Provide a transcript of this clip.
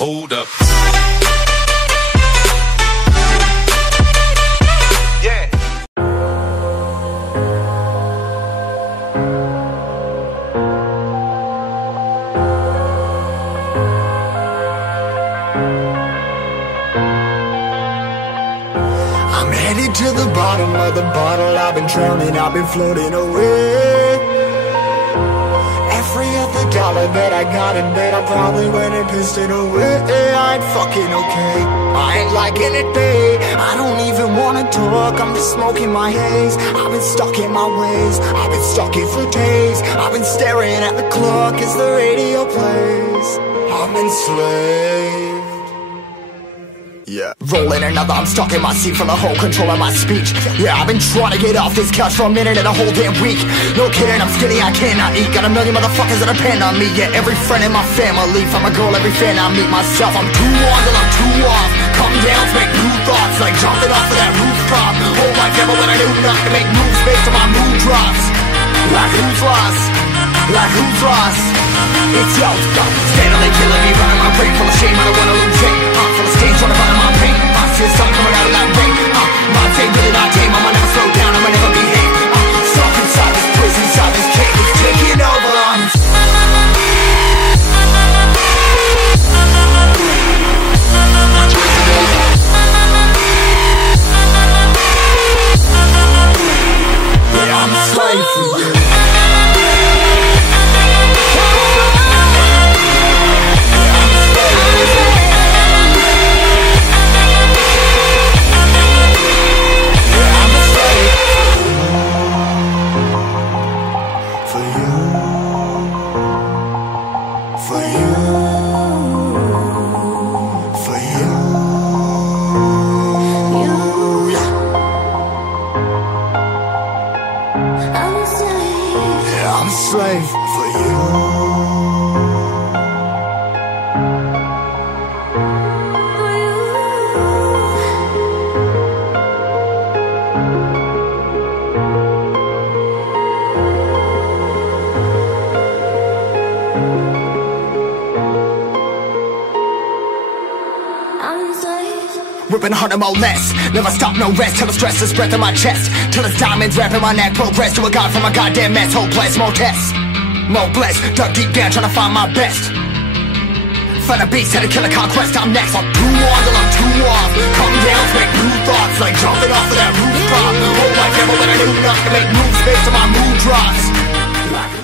Hold up. Yeah. I'm headed to the bottom of the bottle. I've been drowning, I've been floating away. Every other dollar that I got in bed, I probably went and pissed it away. I ain't fucking okay, I ain't liking it, babe. I don't even wanna talk, I'm just smoking my haze. I've been stuck in my ways, I've been stuck here for days. I've been staring at the clock as the radio plays. I'm enslaved. Yeah. Rolling another, I'm stuck in my seat for the whole control of my speech. Yeah, I've been trying to get off this couch for a minute and a whole damn week. No kidding, I'm skinny, I cannot eat. Got a million motherfuckers that depend on me. Yeah, every friend in my family, from a girl, every fan I meet myself. I'm too on till I'm too off. Come down to make new thoughts, like jumping off of that rooftop. Hold my camera when I do not to make moves based on my mood drops. Like who's lost? Like who's lost? It's yo, steadily killing me, running my brain full of shame. I don't wanna lose it. Full of stage, trying to find my pain. I see the sun coming out of that rain. Minds ain't really not tame. I'ma never slow down, I'ma never behave. Stuck inside this prison, inside this cage, it's taking over. Yeah, I'm a slave for you. I'm a slave for you. Ripping harder, more less. Never stop, no rest. Till the stress is breath in my chest. Till it's diamonds wrapping my neck. Progress to a god from a goddamn mess. Hopeless, more tests, more blessed. Dug deep down trying to find my best. Find a beast, had to kill a conquest. I'm next. I'm too on till I'm too off. Come down to make new thoughts, like jumping off of that rooftop. Hold my camera when I do not to make moves based on my mood drops. Like